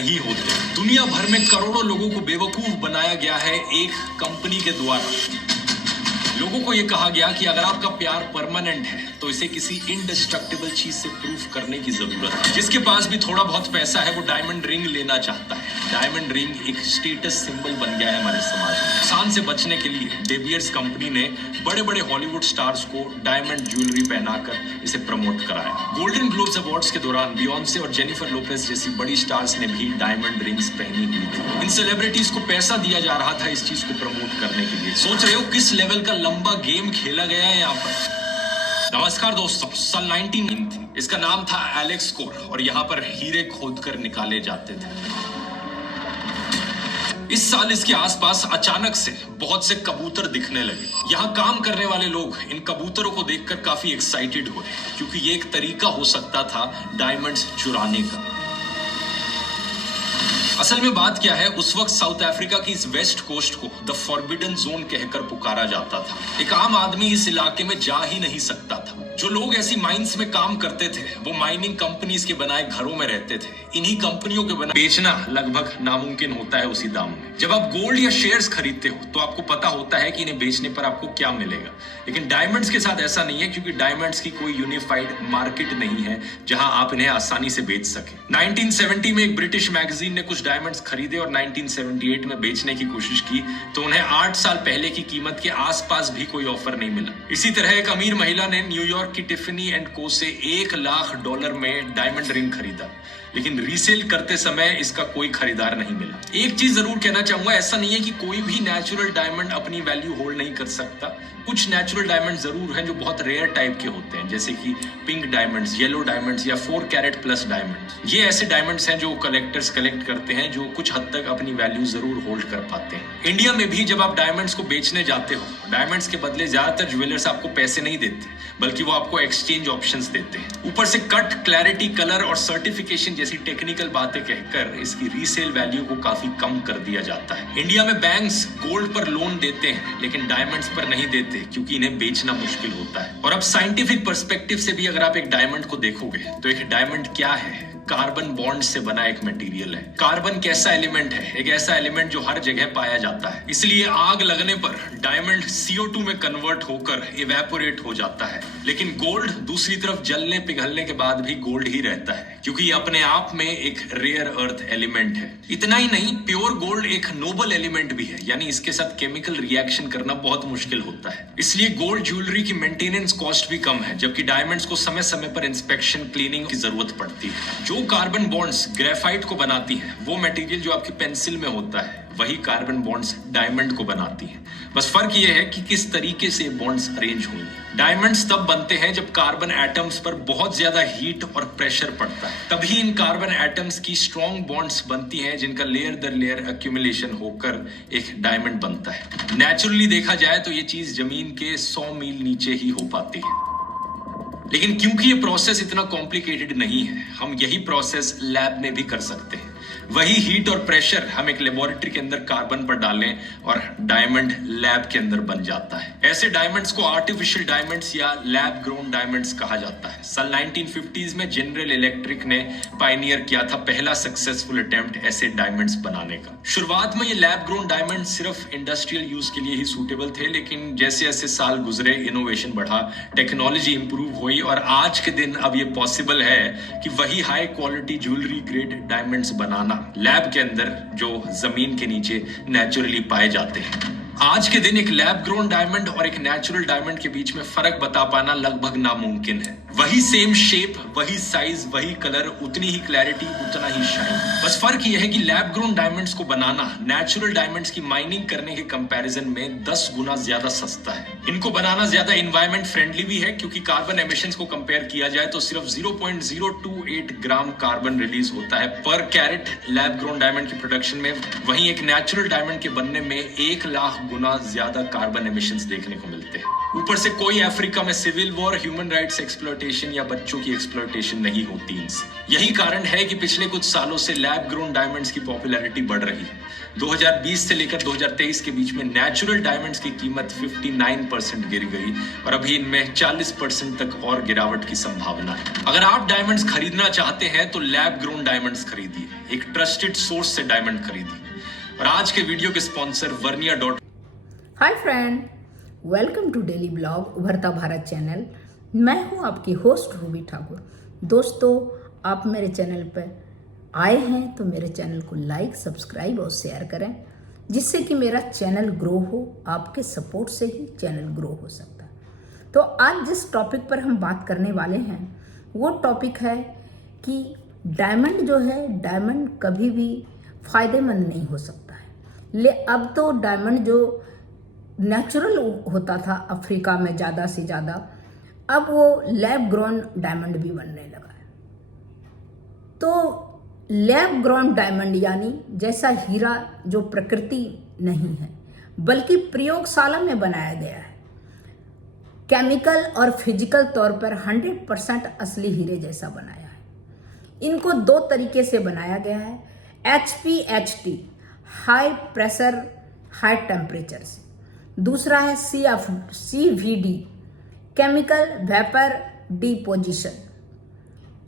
ही होते हैं। दुनिया भर में करोड़ों लोगों को बेवकूफ बनाया गया है एक कंपनी के द्वारा। लोगों को यह कहा गया कि अगर आपका प्यार परमानेंट है तो इसे किसी इनडिस्ट्रक्टिबल चीज से प्रूफ करने की जरूरत है। जिसके पास भी थोड़ा बहुत पैसा है वो डायमंड रिंग लेना चाहता है। डायमंड रिंग एक स्टेटस सिंबल बन गया है हमारे समाज में। नुकसान से बचने के लिए डे बियर्स कंपनी ने बड़े बड़े हॉलीवुड स्टार्स को डायमंड ज्वेलरी पहनाकर इसे प्रमोट कराया। गोल्डन ग्लोब्स अवार्ड्स के दौरान बियॉन्से और जेनिफर लोपेज जैसी बड़ी स्टार्स ने भी डायमंड रिंग्स पहनी हुई थी। इन सेलिब्रिटीज को पैसा दिया जा रहा था इस चीज को प्रमोट करने के लिए। सोच रहे हो किस लेवल का लंबा गेम खेला गया है यहाँ पर। नमस्कार दोस्तों, साल 19 थी। इसका नाम था एलेक्स कोर और यहाँ पर हीरे खोदकर निकाले जाते थे। इस साल इसके आसपास अचानक से बहुत से कबूतर दिखने लगे। यहाँ काम करने वाले लोग इन कबूतरों को देखकर काफी एक्साइटेड हुए क्योंकि ये एक तरीका हो सकता था डायमंड्स चुराने का। असल में बात क्या है, उस वक्त साउथ अफ्रीका की इस वेस्ट कोस्ट को द फॉरबिडन जोन कहकर पुकारा जाता था। एक आम आदमी इस इलाके में जा ही नहीं सकता था। जो लोग ऐसी माइंस में काम करते थे वो माइनिंग कंपनीज के बनाए घरों में रहते थे। इन्हीं कंपनियों के बना बेचना लगभग नामुमकिन होता है उसी दाम में। जब आप गोल्ड या शेयर्स खरीदते हो तो आपको पता होता है कि इन्हें बेचने पर आपको क्या मिलेगा, लेकिन डायमंड्स के साथ ऐसा नहीं है क्योंकि डायमंड्स की कोई यूनिफाइड मार्केट नहीं है जहां आप इन्हें आसानी से बेच सके। 1970 में एक ब्रिटिश मैगजीन ने कुछ डायमंड्स खरीदे और 1978 में बेचने की कोशिश की तो उन्हें 8 साल पहले की कीमत के आसपास भी कोई ऑफर नहीं मिला। इसी तरह एक अमीर महिला ने न्यूयॉर्क की टिफनी एंड को से $1 लाख में डायमंड रिंग खरीदा, लेकिन रीसेल करते समय इसका कोई खरीदार नहीं मिला। एक चीज जरूर कहना चाहूंगा, ऐसा नहीं है कि कोई भी नेचुरल डायमंड अपनी वैल्यू होल्ड नहीं कर सकता। कुछ नेचुरल डायमंड जरूर हैं जो बहुत रेयर टाइप के होते हैं, जैसे कि पिंक डायमंड्स, येलो डायमंड्स या 4 कैरेट प्लस डायमंड। ये ऐसे डायमंड्स हैं जो कलेक्टर्स कलेक्ट करते हैं, जो कुछ हद तक अपनी वैल्यू जरूर होल्ड कर पाते हैं। इंडिया में भी जब आप डायमंड्स को बेचने जाते हो, डायमंड्स के बदले ज्यादातर ज्वेलर्स आपको पैसे नहीं देते, बल्कि वो आपको एक्सचेंज ऑप्शंस देते हैं। ऊपर से कट, क्लैरिटी, कलर और सर्टिफिकेशन जैसी टेक्निकल बातें कहकर इसकी रीसेल वैल्यू को काफी कम कर दिया जाता है। इंडिया में बैंक्स गोल्ड पर लोन देते हैं लेकिन डायमंड्स पर नहीं देते क्योंकि इन्हें बेचना मुश्किल होता है। और अब साइंटिफिक पर्सपेक्टिव से भी अगर आप एक डायमंड को देखोगे तो एक डायमंड क्या है? कार्बन बॉन्ड से बना एक मटेरियल है। कार्बन कैसा एलिमेंट है? एक ऐसा एलिमेंट जो हर जगह पाया जाता है। इसलिए आग लगने पर डायमंड CO2 में कन्वर्ट होकर इवेपोरेट हो जाता है, लेकिन गोल्ड दूसरी तरफ जलने पिघलने के बाद भी गोल्ड ही रहता है क्योंकि ये अपने आप में एक रेयर अर्थ एलिमेंट है। इतना ही नहीं, प्योर गोल्ड एक नोबल एलिमेंट भी है, यानी इसके साथ केमिकल रिएक्शन करना बहुत मुश्किल होता है। इसलिए गोल्ड ज्वेलरी की मेंटेनेंस कॉस्ट भी कम है, जबकि डायमंड्स को समय समय पर इंस्पेक्शन, क्लीनिंग की जरूरत पड़ती है। जो कार्बन बॉन्ड्स ग्रेफाइट को बनाती हैं, वो मटेरियल जो आपकी पेंसिल में होता है, वही कार्बन बॉन्ड्स डायमंड को बनाती हैं। बस फर्क ये है कि किस तरीके से बॉन्ड्स अरेंज हुई हैं। डायमंड्स तब बनते हैं जब कार्बन एटम्स पर बहुत ज्यादा हीट और प्रेशर पड़ता है, तभी इन कार्बन एटम्स की स्ट्रॉन्ग बॉन्ड्स बनती हैं जिनका लेयर दर लेयर एक्यूमुलेशन होकर एक डायमंड बनता है। नेचुरली देखा जाए तो ये चीज जमीन के 100 मील नीचे ही हो पाती है, लेकिन क्योंकि ये प्रोसेस इतना कॉम्प्लिकेटेड नहीं है, हम यही प्रोसेस लैब में भी कर सकते हैं। वही हीट और प्रेशर हम एक लेबोरेटरी के अंदर कार्बन पर डालें और डायमंड लैब के अंदर बन जाता है। ऐसे डायमंड्स को आर्टिफिशियल डायमंड्स या लैब ग्रोन डायमंड्स कहा जाता है। साल 1950s में जनरल इलेक्ट्रिक ने पायनियर किया था पहला सक्सेसफुल अटेम्प्ट ऐसे डायमंड्स बनाने का। शुरुआत में ये लैब ग्रोन डायमंड सिर्फ इंडस्ट्रियल यूज के लिए ही सूटेबल थे, लेकिन जैसे जैसे साल गुजरे, इनोवेशन बढ़ा, टेक्नोलॉजी इंप्रूव हुई और आज के दिन अब ये पॉसिबल है कि वही high quality jewellery grade diamonds बनाना लैब के अंदर जो जमीन के नीचे नेचुरली पाए जाते हैं। आज के दिन एक लैब ग्रोन डायमंड और एक नेचुरल डायमंड के बीच में फर्क बता पाना लगभग नामुमकिन है। वही सेम शेप, वही साइज, वही कलर, उतनी ही क्लैरिटी, उतना ही शाइन। बस फर्क यह है कि लैब ग्रोन डायमंड्स को बनाना नेचुरल डायमंड्स की माइनिंग करने के कंपैरिजन में 10 गुना ज्यादा सस्ता है। इनको बनाना ज्यादा एनवायरमेंट फ्रेंडली भी है क्योंकि कार्बन एमिशंस को कंपेयर किया जाए तो सिर्फ 0.028 ग्राम कार्बन रिलीज होता है पर कैरेट लैब ग्रोन डायमंड की प्रोडक्शन में। वहीं एक नेचुरल डायमंड के बनने में 1 लाख गुना ज्यादा कार्बन एमिशंस देखने को मिलते हैं। ऊपर से कोई अफ्रीका में civil war, human rights exploitation या बच्चों की एक्सप्लॉयटेशन नहीं होती इनसे। यही कारण है कि पिछले कुछ सालों से लैब ग्रोन डायमंड्स की पॉपुलैरिटी बढ़ रही है। 2020 से लेकर 2023 के बीच में नेचुरल डायमंड्स की कीमत 59% गिर गई और अभी इनमें 40% तक और गिरावट की संभावना है। अगर आप डायमंड्स खरीदना चाहते हैं तो लैब ग्रोन डायमंड्स खरीदिए, एक ट्रस्टेड सोर्स से डायमंड खरीदिए। और आज के वीडियो के स्पॉन्सर वर्निया। Hi friend, welcome to daily blog Ubharta Bharat channel. मैं हूं आपकी होस्ट रूबी ठाकुर। दोस्तों, आप मेरे चैनल पर आए हैं तो मेरे चैनल को लाइक, सब्सक्राइब और शेयर करें, जिससे कि मेरा चैनल ग्रो हो। आपके सपोर्ट से ही चैनल ग्रो हो सकता है। तो आज जिस टॉपिक पर हम बात करने वाले हैं वो टॉपिक है कि डायमंड जो है, डायमंड कभी भी फायदेमंद नहीं हो सकता है। अब तो डायमंड जो नेचुरल होता था अफ्रीका में ज़्यादा से ज़्यादा, अब वो लैब ग्रोन डायमंड भी बनने लगा है। तो लैब ग्रोन डायमंड यानी जैसा हीरा जो प्रकृति नहीं है बल्कि प्रयोगशाला में बनाया गया है, केमिकल और फिजिकल तौर पर 100% असली हीरे जैसा बनाया है। इनको दो तरीके से बनाया गया है, HPHT high pressure high temperature से, दूसरा है CVD केमिकल वेपर डिपोजिशन।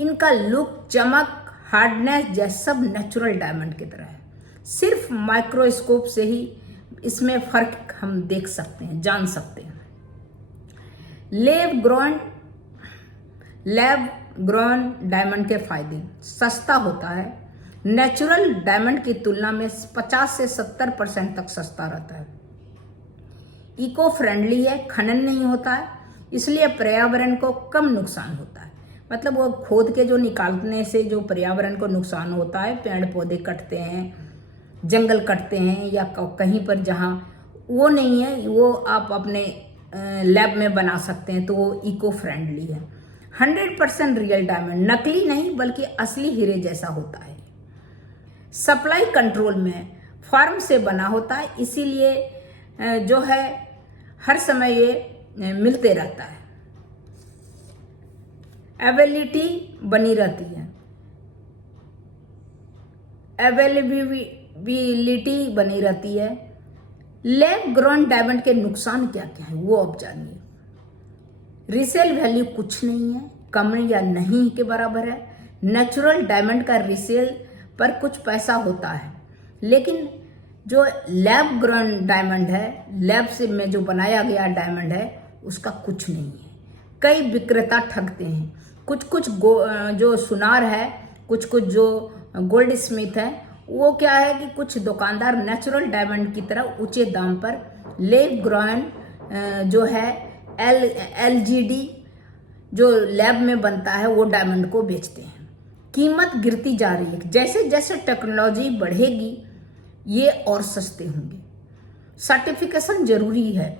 इनका लुक, चमक, हार्डनेस सब नेचुरल डायमंड की तरह है। सिर्फ माइक्रोस्कोप से ही इसमें फर्क हम देख सकते हैं, जान सकते हैं। लैब ग्रोन डायमंड के फायदे: सस्ता होता है, नेचुरल डायमंड की तुलना में 50 से 70% तक सस्ता रहता है। इको फ्रेंडली है, खनन नहीं होता है, इसलिए पर्यावरण को कम नुकसान होता है। मतलब वो खोद के जो निकालने से जो पर्यावरण को नुकसान होता है, पेड़ पौधे कटते हैं, जंगल कटते हैं या कहीं पर जहाँ वो नहीं है, वो आप अपने लैब में बना सकते हैं, तो वो इको फ्रेंडली है। 100% रियल डायमंड, नकली नहीं बल्कि असली हीरे जैसा होता है। सप्लाई कंट्रोल में फार्म से बना होता है, इसीलिए जो है हर समय ये मिलते रहता है। अवेलेबिलिटी बनी रहती है, अवेलेबिलिटी बनी रहती है। लैब ग्रोन डायमंड के नुकसान क्या क्या है वो अब जानिए। रीसेल वैल्यू कुछ नहीं है, कम या नहीं के बराबर है। नेचुरल डायमंड का रीसेल पर कुछ पैसा होता है, लेकिन जो लैब ग्रोन डायमंड है, लैब से में जो बनाया गया डायमंड है, उसका कुछ नहीं है। कई विक्रेता ठगते हैं। कुछ जो सुनार है, कुछ जो गोल्ड स्मिथ है, वो क्या है कि कुछ दुकानदार नेचुरल डायमंड की तरह ऊंचे दाम पर लैब ग्रोन जो है LGD जो लैब में बनता है वो डायमंड को बेचते हैं। कीमत गिरती जा रही है, जैसे जैसे टेक्नोलॉजी बढ़ेगी ये और सस्ते होंगे। सर्टिफिकेशन जरूरी है।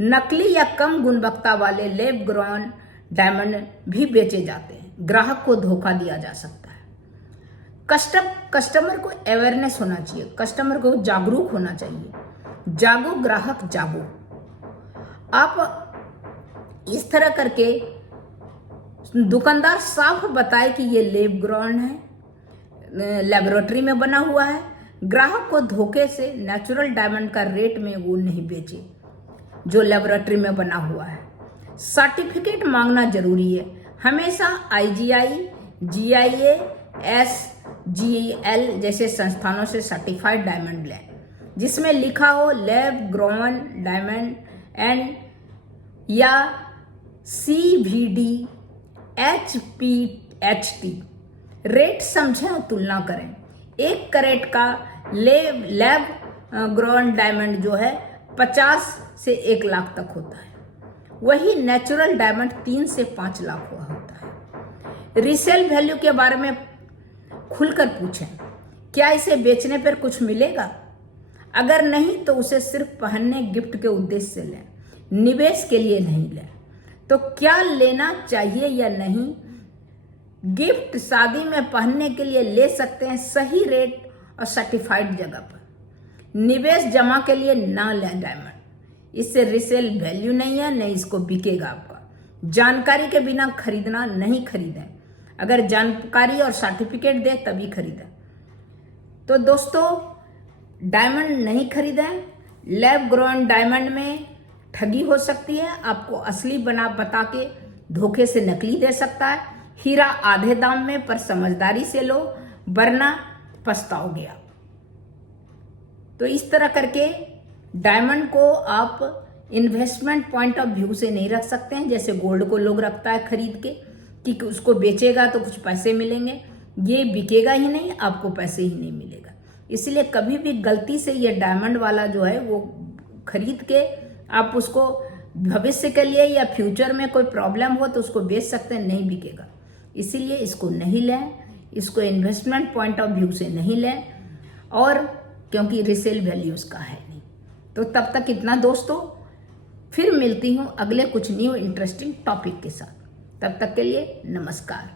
नकली या कम गुणवत्ता वाले लैब ग्रोन डायमंड भी बेचे जाते हैं, ग्राहक को धोखा दिया जा सकता है। कस्टमर को अवेयरनेस होना चाहिए, कस्टमर को जागरूक होना चाहिए। जागो ग्राहक जागो। आप इस तरह करके दुकानदार साफ बताए कि ये लैब ग्रोन है, लेबोरेटरी में बना हुआ है। ग्राहक को धोखे से नेचुरल डायमंड का रेट में वो नहीं बेचे जो लेबोरेटरी में बना हुआ है। सर्टिफिकेट मांगना जरूरी है। हमेशा IGI, GIA, SGL जैसे संस्थानों से सर्टिफाइड डायमंड लें, जिसमें लिखा हो लैब ग्रोन डायमंड एंड या CVD HPHT। रेट समझें और तुलना करें। 1 कैरेट का लैब ग्रोन डायमंड जो है 50 से 1 लाख तक होता है, वही नेचुरल डायमंड 3 से 5 लाख हुआ होता है। रीसेल वैल्यू के बारे में खुलकर पूछें, क्या इसे बेचने पर कुछ मिलेगा? अगर नहीं तो उसे सिर्फ पहनने, गिफ्ट के उद्देश्य से लें, निवेश के लिए नहीं लें। तो क्या लेना चाहिए या नहीं? गिफ्ट, शादी में पहनने के लिए ले सकते हैं, सही रेट और सर्टिफाइड जगह पर। निवेश जमा के लिए ना लें डायमंड। इससे रिसेल वैल्यू नहीं है, नहीं इसको बिकेगा आपका। जानकारी के बिना खरीदना नहीं खरीदें, अगर जानकारी और सर्टिफिकेट दे तभी खरीदें। तो दोस्तों डायमंड नहीं खरीदें। लैब ग्रोन डायमंड में ठगी हो सकती है, आपको असली बता के धोखे से नकली दे सकता है। हीरा आधे दाम में, पर समझदारी से लो वरना पछताओगे आप। तो इस तरह करके डायमंड को आप इन्वेस्टमेंट पॉइंट ऑफ व्यू से नहीं रख सकते हैं, जैसे गोल्ड को लोग रखता है खरीद के कि उसको बेचेगा तो कुछ पैसे मिलेंगे। ये बिकेगा ही नहीं, आपको पैसे ही नहीं मिलेगा। इसलिए कभी भी गलती से ये डायमंड वाला जो है वो खरीद के आप उसको भविष्य के लिए या फ्यूचर में कोई प्रॉब्लम हो तो उसको बेच सकते हैं, नहीं बिकेगा। इसीलिए इसको नहीं लें, इसको इन्वेस्टमेंट पॉइंट ऑफ व्यू से नहीं लें, और क्योंकि रिसेल वैल्यू उसका है नहीं। तो तब तक इतना दोस्तों, फिर मिलती हूँ अगले कुछ न्यू इंटरेस्टिंग टॉपिक के साथ। तब तक के लिए नमस्कार।